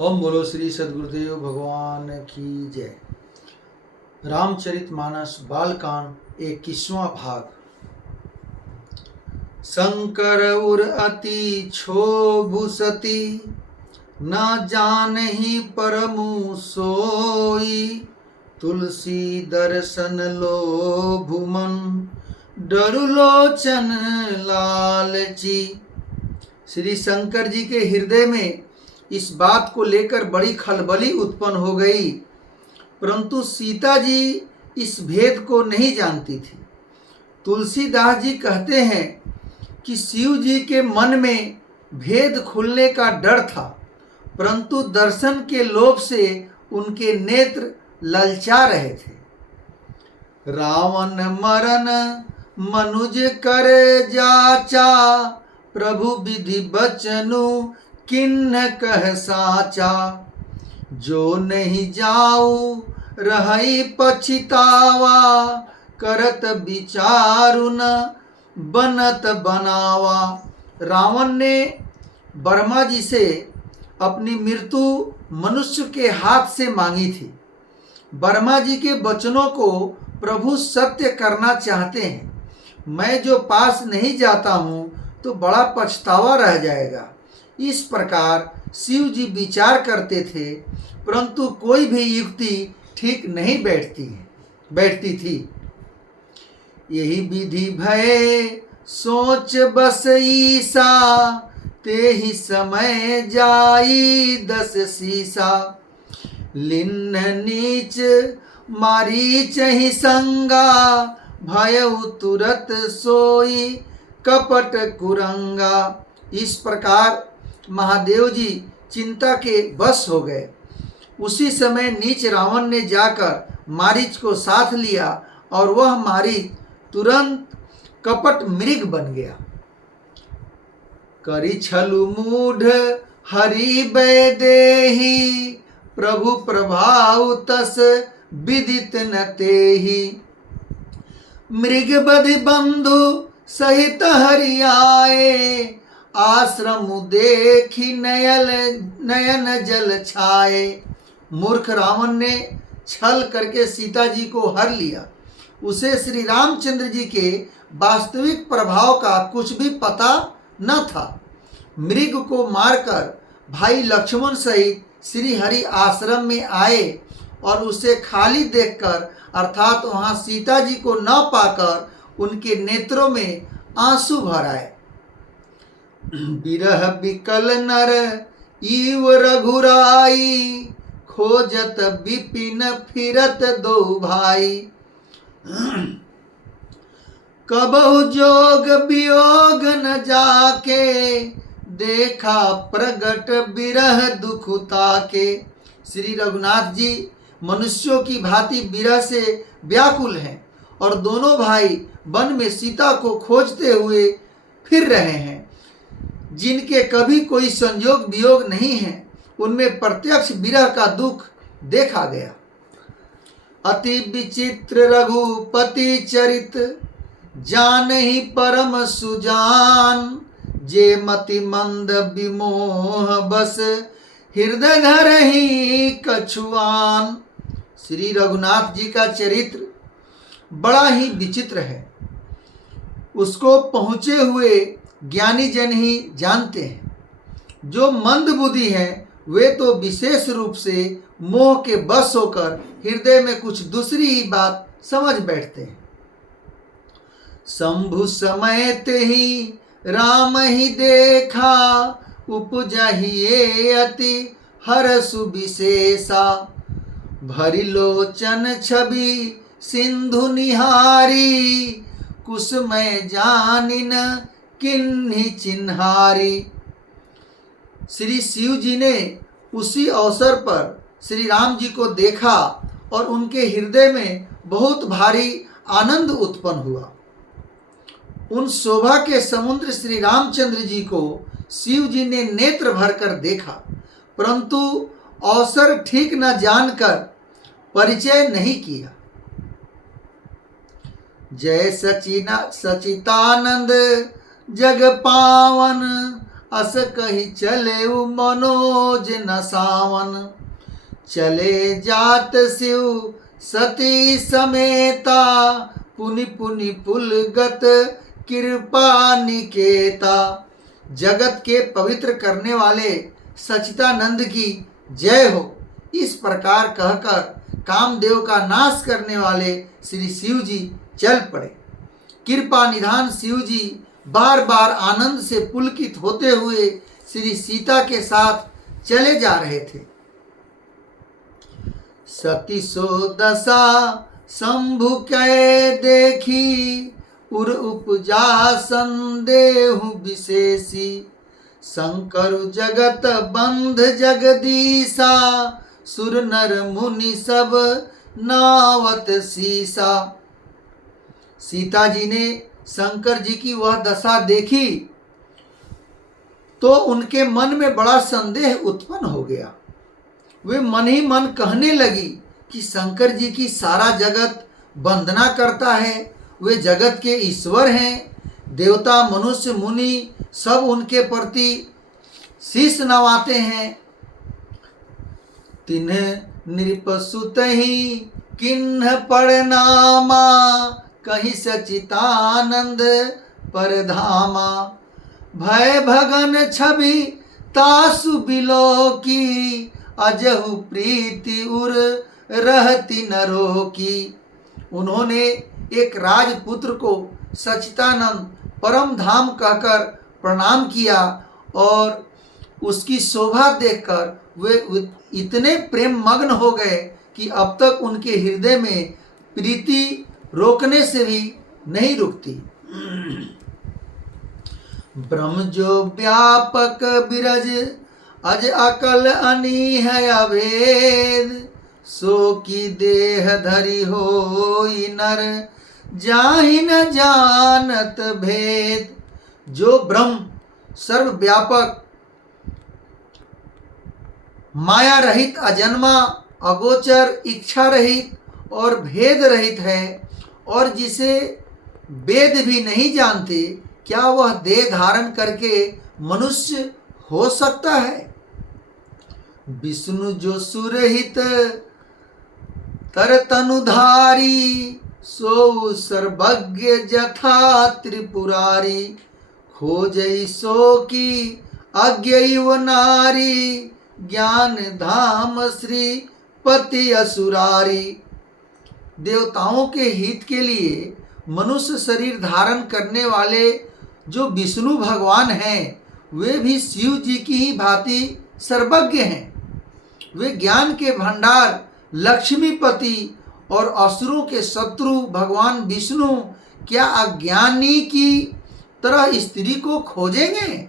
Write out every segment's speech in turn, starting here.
ओम बोलो श्री सद्गुरुदेव भगवान की जय। रामचरितमानस बालकांड 21वां भाग। शंकर उर अति क्षोभु सती, न जानहि परमु सोई। तुलसी दर्शन लोभु मन, डरु लोचन लालची। श्री शंकर जी के हृदय में इस बात को लेकर बड़ी खलबली उत्पन्न हो गई, परंतु सीता जी इस भेद को नहीं जानती थी। तुलसीदास जी कहते हैं कि शिव जी के मन में भेद खुलने का डर था, परंतु दर्शन के लोभ से उनके नेत्र ललचा रहे थे। रावण मरन मनुज कर जाचा, प्रभु विधि बचनु किन्न कह साचा। जो नहीं जाऊ रही पछितावा, करत विचारु न बनत बनावा। रावण ने ब्रह्मा जी से अपनी मृत्यु मनुष्य के हाथ से मांगी थी। ब्रह्मा जी के वचनों को प्रभु सत्य करना चाहते हैं। मैं जो पास नहीं जाता हूँ तो बड़ा पछतावा रह जाएगा। इस प्रकार शिव जी विचार करते थे, परंतु कोई भी युक्ति ठीक नहीं बैठती थी। यही विधि भय सोच बस ईसा, ते ही समय जाई 10 सीसा। लिन्न नीच मारीच ही संगा, भय तुरत सोई कपट कुरंगा। इस प्रकार महादेव जी चिंता के बस हो गए। उसी समय नीच रावण ने जाकर मारीच को साथ लिया और वह मारीच तुरंत कपट मृग बन गया। करी छलु मूढ़ हरि बैदेही, प्रभु प्रभाव तस विदित न तेहि। मृग बधि बंधु सहित हरि आए, आश्रम देखी नयन जल छाए। मूर्ख रावण ने छल करके सीता जी को हर लिया। उसे श्री रामचंद्र जी के वास्तविक प्रभाव का कुछ भी पता न था। मृग को मारकर भाई लक्ष्मण सहित श्री हरि आश्रम में आए और उसे खाली देखकर, अर्थात वहाँ सीता जी को न पाकर उनके नेत्रों में आंसू भर आए। बिरह बिकल नर ईव रघुराई, खोजत विपिन फिरत दो भाई। कबहु जोग वियोग न जाके, देखा प्रगट बिरह दुखुता के। श्री रघुनाथ जी मनुष्यों की भांति बिरह से व्याकुल हैं और दोनों भाई वन में सीता को खोजते हुए फिर रहे हैं। जिनके कभी कोई संयोग वियोग नहीं है, उनमें प्रत्यक्ष विरह का दुख देखा गया। अति विचित्र रघुपति चरित, जान ही परम सुजान। जे मति मंद विमोह बस, हृदय धर ही कछुआन। श्री रघुनाथ जी का चरित्र बड़ा ही विचित्र है। उसको पहुँचे हुए ज्ञानी जन ही जानते हैं। जो मंद बुद्धि हैं वे तो विशेष रूप से मोह के बस होकर हृदय में कुछ दूसरी ही बात समझ बैठते हैं। शंभु समय ते ही राम ही देखा, उपजहिए अति हरसु विशेषा। भरी लोचन छवि सिंधु निहारी, कुसुमय जानिन किन्ही चिन्हारी। श्री शिव जी ने उसी अवसर पर श्री राम जी को देखा और उनके हृदय में बहुत भारी आनंद उत्पन्न हुआ। उन शोभा के समुद्र श्री रामचंद्र जी को शिव जी ने नेत्र भरकर देखा, परंतु अवसर ठीक न जानकर परिचय नहीं किया। जय सचितानंद जग पावन, अस कही चले मनोज न सावन। चले जात शिव सती समेता, पुनि पुनि पुलगत कृपा निकेता। जगत के पवित्र करने वाले सच्चिदानंद की जय हो। इस प्रकार कहकर कामदेव का नाश करने वाले श्री शिव जी चल पड़े। कृपा निधान शिव जी बार बार आनंद से पुलकित होते हुए श्री सीता के साथ चले जा रहे थे। सती सो दशा शंभु कै देखी, उर उपजा संदेहु विशेषी। शंकर जगत बंध जगदीशा, सुर नर मुनि सब नावत सीसा। सीता जी ने शंकर जी की वह दशा देखी तो उनके मन में बड़ा संदेह उत्पन्न हो गया। वे मन ही मन कहने लगी कि शंकर जी की सारा जगत वंदना करता है, वे जगत के ईश्वर हैं, देवता मनुष्य मुनि सब उनके प्रति शीश नवाते हैं। तिन्ह नृपसुत ही किन्ह परनामा, कहीं सचितानंद परधामा। भय भगन छवि तासु बिलो की, अजहु प्रीति उर रहती नरो की। उन्होंने एक राजपुत्र को सच्चिदानंद परम धाम कहकर प्रणाम किया और उसकी शोभा देखकर वे इतने प्रेम मग्न हो गए कि अब तक उनके हृदय में प्रीति रोकने से भी नहीं रुकती। ब्रह्म जो व्यापक बिरज, अज अकल अनीह अभेद। सो की देह धरि होई नर, जाहि न जानत भेद। जो ब्रह्म सर्वव्यापक, माया रहित, अजन्मा, अगोचर, इच्छा रहित और भेद रहित है, और जिसे वेद भी नहीं जानते, क्या वह देह धारण करके मनुष्य हो सकता है। विष्णु जो सुरहित तर तनुधारी, सो सर्वज्ञ जथा त्रिपुरारी। खोजई सो की अज्ञैव नारी, ज्ञान धाम श्री पति असुरारी। देवताओं के हित के लिए मनुष्य शरीर धारण करने वाले जो विष्णु भगवान हैं, वे भी शिव जी की ही भांति सर्वज्ञ हैं। वे ज्ञान के भंडार लक्ष्मीपति और असुरों के शत्रु भगवान विष्णु क्या अज्ञानी की तरह स्त्री को खोजेंगे।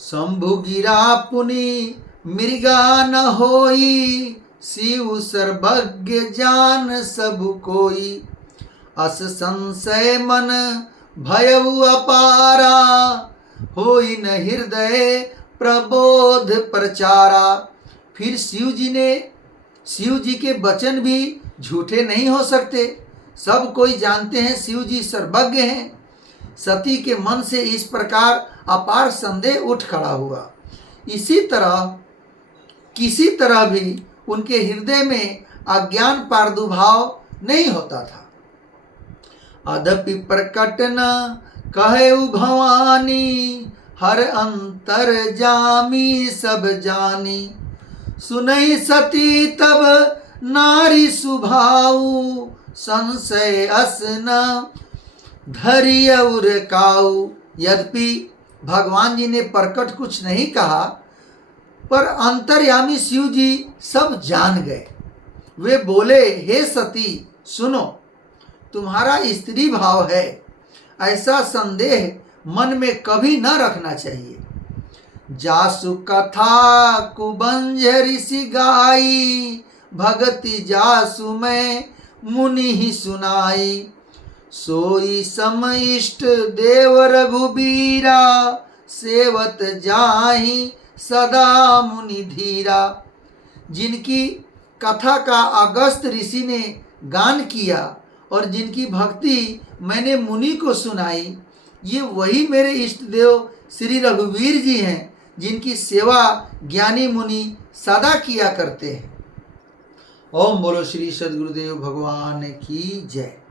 शंभु गिरा पुनि मृगा न होई, शिव सर्वज्ञ जान सब कोई। अस संशय मन भयउ अपारा, होई न हृदय प्रबोध प्रचारा। फिर शिव जी के वचन भी झूठे नहीं हो सकते। सब कोई जानते हैं शिव जी सर्वज्ञ हैं। सती के मन से इस प्रकार अपार संदेह उठ खड़ा हुआ। इसी तरह किसी तरह भी उनके हृदय में अज्ञान प्रादुर्भाव नहीं होता था। अदपि प्रकट न कहु भवानी, हर अंतर जामी सब जानी। सुनई सती तब नारी सुभाऊ, संशय अस न धरि और काऊ। यद्यपि भगवान जी ने प्रकट कुछ नहीं कहा, पर अंतर्यामी शिव जी सब जान गए। वे बोले, हे सती सुनो, तुम्हारा स्त्री भाव है, ऐसा संदेह मन में कभी न रखना चाहिए। जासु कथा कुबंज ऋषि गाई, भगति जासु मैं मुनि ही सुनाई। सोई सम इष्ट देव रघुबीरा, सेवत जाहि सदा मुनि धीरा। जिनकी कथा का अगस्त ऋषि ने गान किया और जिनकी भक्ति मैंने मुनि को सुनाई, ये वही मेरे इष्ट देव श्री रघुवीर जी हैं, जिनकी सेवा ज्ञानी मुनि सदा किया करते हैं। ओम बोलो श्री सद्गुरुदेव भगवान की जय।